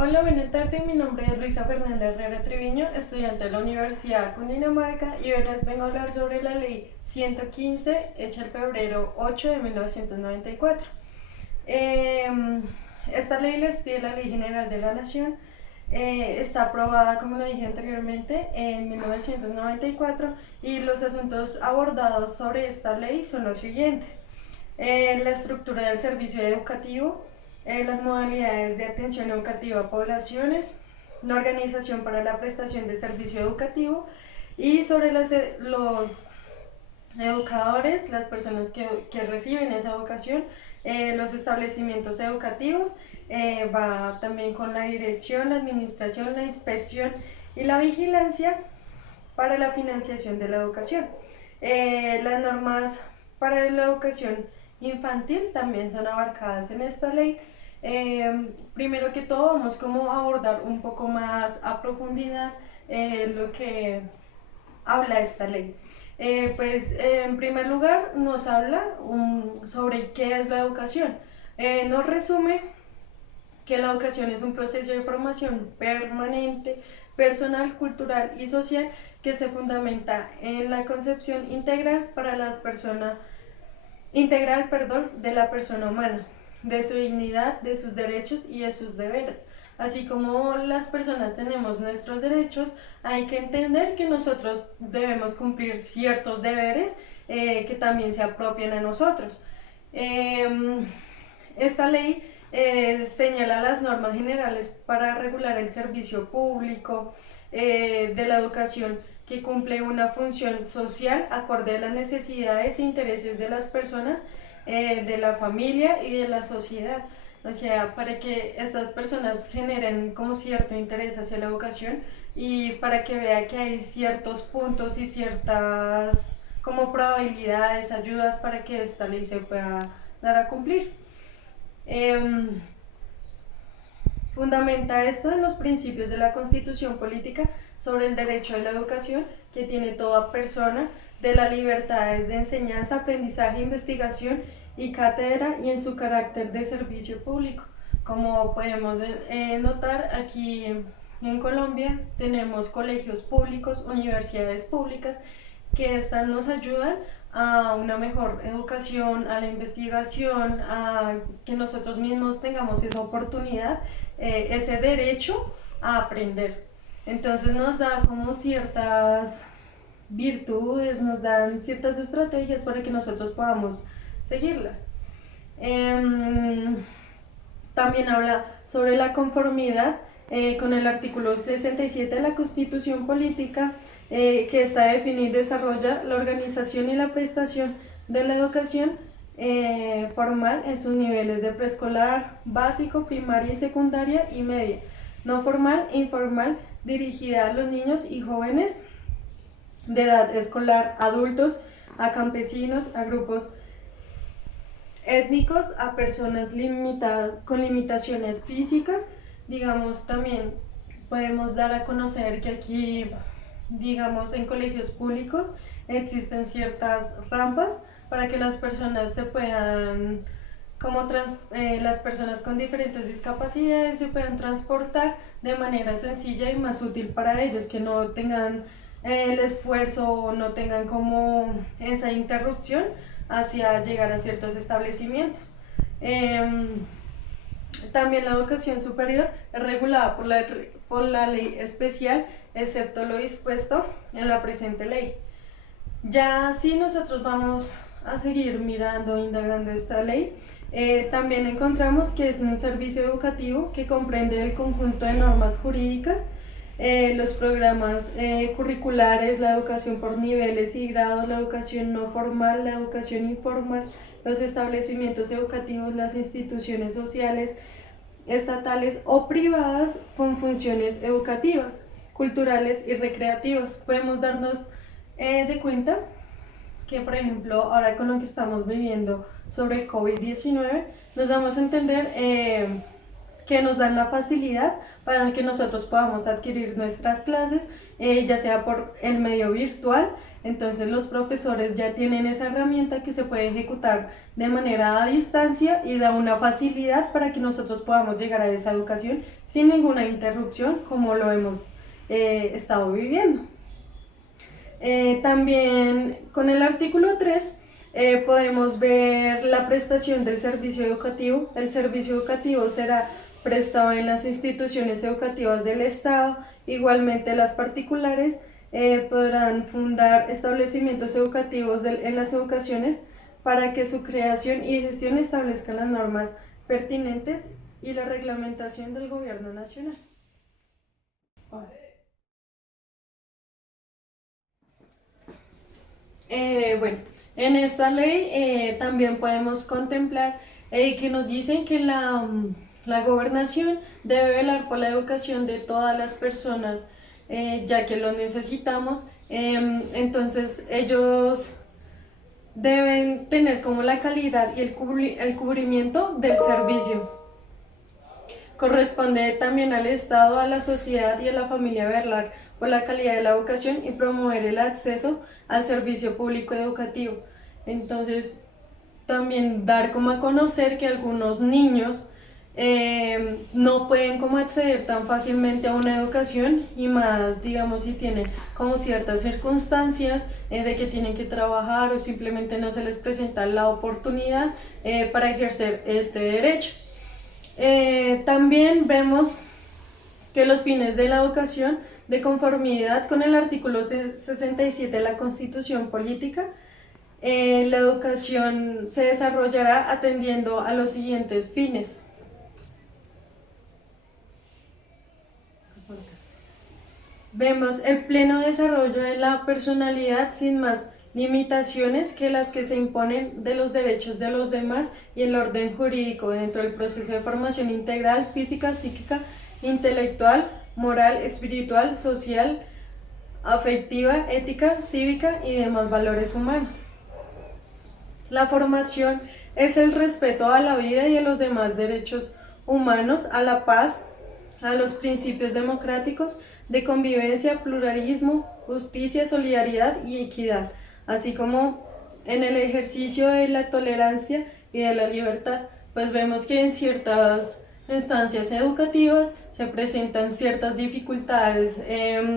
Hola, buenas tardes. Mi nombre es Luisa Fernanda Herrera Treviño, estudiante de la Universidad Cundinamarca, y hoy les vengo a hablar sobre la Ley 115, hecha el febrero 8 de 1994. Eh, Esta ley les pide la Ley General de la Nación. Está aprobada, como lo dije anteriormente, en 1994, y los asuntos abordados sobre esta ley son los siguientes: la estructura del servicio educativo, las modalidades de atención educativa a poblaciones, la organización para la prestación de servicio educativo, y sobre los educadores, las personas que reciben esa educación, los establecimientos educativos. Va también con la dirección, la administración, la inspección y la vigilancia para la financiación de la educación. Las normas para la educación infantil también son abarcadas en esta ley. Primero que todo, vamos como a abordar un poco más a profundidad lo que habla esta ley. En primer lugar nos habla sobre qué es la educación. Nos resume que la educación es un proceso de formación permanente, personal, cultural y social, que se fundamenta en la concepción integral, de la persona humana, de su dignidad, de sus derechos y de sus deberes. Así como las personas tenemos nuestros derechos, hay que entender que nosotros debemos cumplir ciertos deberes que también se apropian a nosotros. Eh, esta ley señala las normas generales para regular el servicio público de la educación, que cumple una función social acorde a las necesidades e intereses de las personas, de la familia y de la sociedad. O sea, para que estas personas generen como cierto interés hacia la educación, y para que vea que hay ciertos puntos y ciertas como probabilidades, ayudas para que esta ley se pueda dar a cumplir. Eh, Fundamenta esto en los principios de la Constitución Política sobre el derecho a la educación que tiene toda persona, de las libertades de enseñanza, aprendizaje, investigación y cátedra, y en su carácter de servicio público. Como podemos notar, aquí en Colombia tenemos colegios públicos, universidades públicas, que estas nos ayudan a una mejor educación, a la investigación, a que nosotros mismos tengamos esa oportunidad, ese derecho a aprender. Entonces nos da como ciertas virtudes, nos dan ciertas estrategias para que nosotros podamos seguirlas. También habla sobre la conformidad con el artículo 67 de la Constitución Política, que está definido y desarrolla la organización y la prestación de la educación formal en sus niveles de preescolar, básico, primaria y secundaria y media, no formal e informal, dirigida a los niños y jóvenes de edad escolar, adultos, a campesinos, a grupos étnicos, a personas con limitaciones físicas. Digamos, también podemos dar a conocer que aquí, digamos, en colegios públicos existen ciertas rampas para que las personas se puedan, las personas con diferentes discapacidades se puedan transportar de manera sencilla y más útil para ellos, que no tengan el esfuerzo o no tengan como esa interrupción hacia llegar a ciertos establecimientos. También la educación superior es regulada por la ley especial, excepto lo dispuesto en la presente ley. Ya si nosotros vamos a seguir mirando, indagando esta ley, también encontramos que es un servicio educativo que comprende el conjunto de normas jurídicas, los programas curriculares, la educación por niveles y grados, la educación no formal, la educación informal, los establecimientos educativos, las instituciones sociales, estatales o privadas con funciones educativas, culturales y recreativas. Podemos darnos de cuenta que, por ejemplo, ahora con lo que estamos viviendo sobre COVID-19, nos damos a entender que nos dan la facilidad para que nosotros podamos adquirir nuestras clases, ya sea por el medio virtual, Entonces los profesores ya tienen esa herramienta que se puede ejecutar de manera a distancia y da una facilidad para que nosotros podamos llegar a esa educación sin ninguna interrupción como lo hemos estado viviendo. También con el artículo 3 podemos ver la prestación del servicio educativo. El servicio educativo será prestado en las instituciones educativas del Estado. Igualmente las particulares podrán fundar establecimientos educativos en las educaciones para que su creación y gestión establezcan las normas pertinentes y la reglamentación del gobierno nacional. Bueno, en esta ley también podemos contemplar que nos dicen que la gobernación debe velar por la educación de todas las personas, ya que lo necesitamos. Entonces ellos deben tener como la calidad y el cubrimiento del servicio. Corresponde también al Estado, a la sociedad y a la familia velar por la calidad de la educación y promover el acceso al servicio público educativo. Entonces, también dar como a conocer que algunos niños no pueden como acceder tan fácilmente a una educación y más, digamos, si tienen como ciertas circunstancias de que tienen que trabajar o simplemente no se les presenta la oportunidad para ejercer este derecho. También vemos que los fines de la educación, de conformidad con el artículo 67 de la Constitución Política, la educación se desarrollará atendiendo a los siguientes fines. Vemos el pleno desarrollo de la personalidad sin más limitaciones que las que se imponen de los derechos de los demás y el orden jurídico dentro del proceso de formación integral, física, psíquica, intelectual, moral, espiritual, social, afectiva, ética, cívica y demás valores humanos. La formación es el respeto a la vida y a los demás derechos humanos, a la paz, a los principios democráticos de convivencia, pluralismo, justicia, solidaridad y equidad, así como en el ejercicio de la tolerancia y de la libertad. Pues vemos que en ciertas instancias educativas se presentan ciertas dificultades,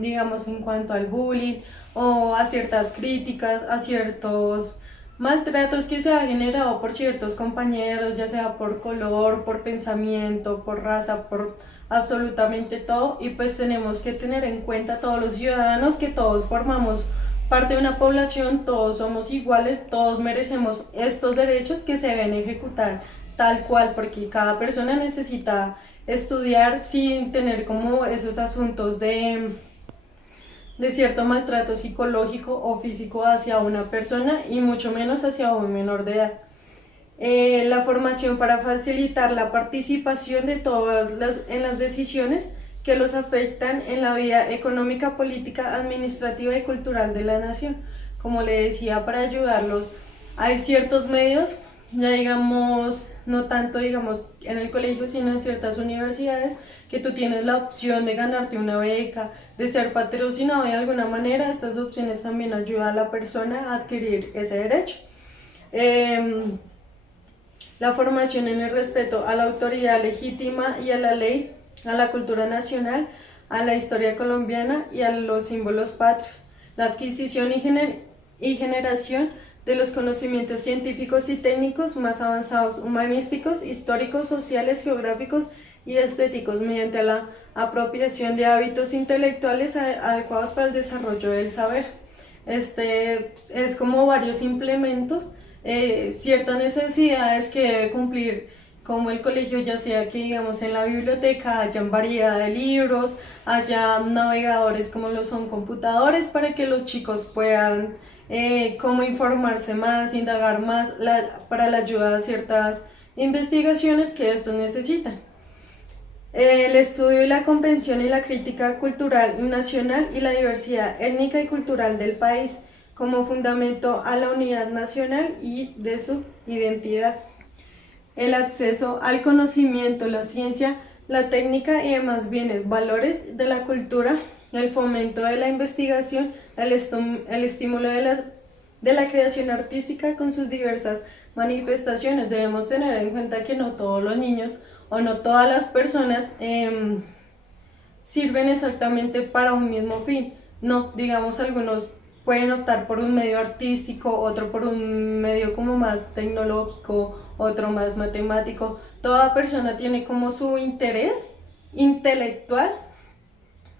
digamos, en cuanto al bullying o a ciertas críticas, a ciertos maltratos que se ha generado por ciertos compañeros, ya sea por color, por pensamiento, por raza, por absolutamente todo, y pues tenemos que tener en cuenta todos los ciudadanos que todos formamos parte de una población, todos somos iguales, todos merecemos estos derechos que se deben ejecutar tal cual, porque cada persona necesita estudiar sin tener como esos asuntos de cierto maltrato psicológico o físico hacia una persona y mucho menos hacia un menor de edad. La formación para facilitar la participación de todas en las decisiones que los afectan en la vida económica, política, administrativa y cultural de la nación. Como le decía, para ayudarlos hay ciertos medios, ya digamos, no tanto digamos en el colegio, sino en ciertas universidades, que tú tienes la opción de ganarte una beca, de ser patrocinado de alguna manera. Estas opciones también ayudan a la persona a adquirir ese derecho. La formación en el respeto a la autoridad legítima y a la ley, a la cultura nacional, a la historia colombiana y a los símbolos patrios. La adquisición y generación de los conocimientos científicos y técnicos más avanzados, humanísticos, históricos, sociales, geográficos y estéticos mediante la apropiación de hábitos intelectuales adecuados para el desarrollo del saber. Este es como varios implementos, ciertas necesidades que debe cumplir como el colegio, ya sea que digamos en la biblioteca hayan variedad de libros, haya navegadores como lo son computadores para que los chicos puedan como informarse más, indagar más para la ayuda a ciertas investigaciones que estos necesitan. El estudio y la comprensión y la crítica cultural nacional y la diversidad étnica y cultural del país como fundamento a la unidad nacional y de su identidad. El acceso al conocimiento, la ciencia, la técnica y demás bienes, valores de la cultura el fomento de la investigación, el estímulo de la creación artística con sus diversas manifestaciones. Debemos tener en cuenta que no todos los niños o no todas las personas sirven exactamente para un mismo fin. No, digamos, algunos pueden optar por un medio artístico, otro por un medio como más tecnológico, otro más matemático. Toda persona tiene como su interés intelectual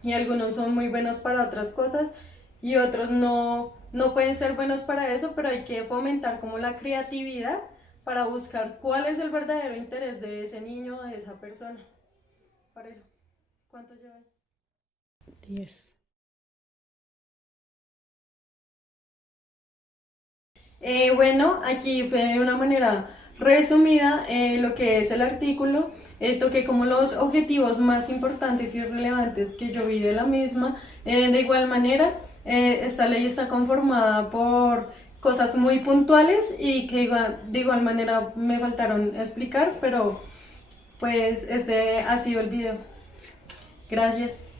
y algunos son muy buenos para otras cosas y otros no pueden ser buenos para eso, pero hay que fomentar como la creatividad para buscar cuál es el verdadero interés de ese niño o de esa persona. Parelo, ¿cuánto lleva? 10. Bueno, aquí fue de una manera resumida lo que es el artículo. Toqué como los objetivos más importantes y relevantes que yo vi de la misma. De igual manera, esta ley está conformada por cosas muy puntuales y que de igual manera me faltaron explicar, pero pues este ha sido el video. Gracias.